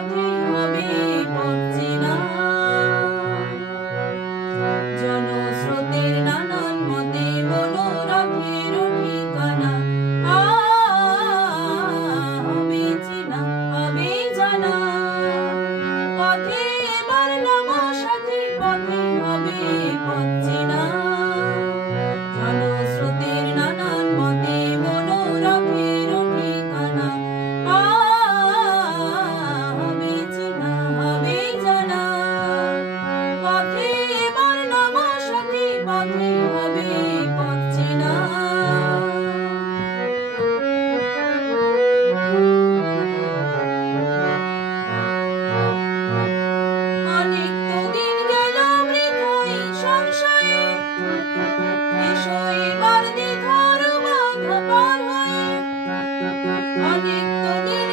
পথে হবে পথ চেনা। জনস্রোতের নানান মতে মনোরথের ঠিকানা হবে চেনা, হবে জানা। পথে এবার নামো সাথী, পথে হবে পথ চেনা। জনস্রোতের নানান মতে মনোরথের ঠিকানা হবে চেনা, হবে জানা। পথে এবার নামো সাথী, পথে হবে পথ চেনা। অনেক তো দিন গেল বৃথাই সংশয়ে, এসো এবার দ্বিধার বাধা পার হয়ে। অনেক তো দিন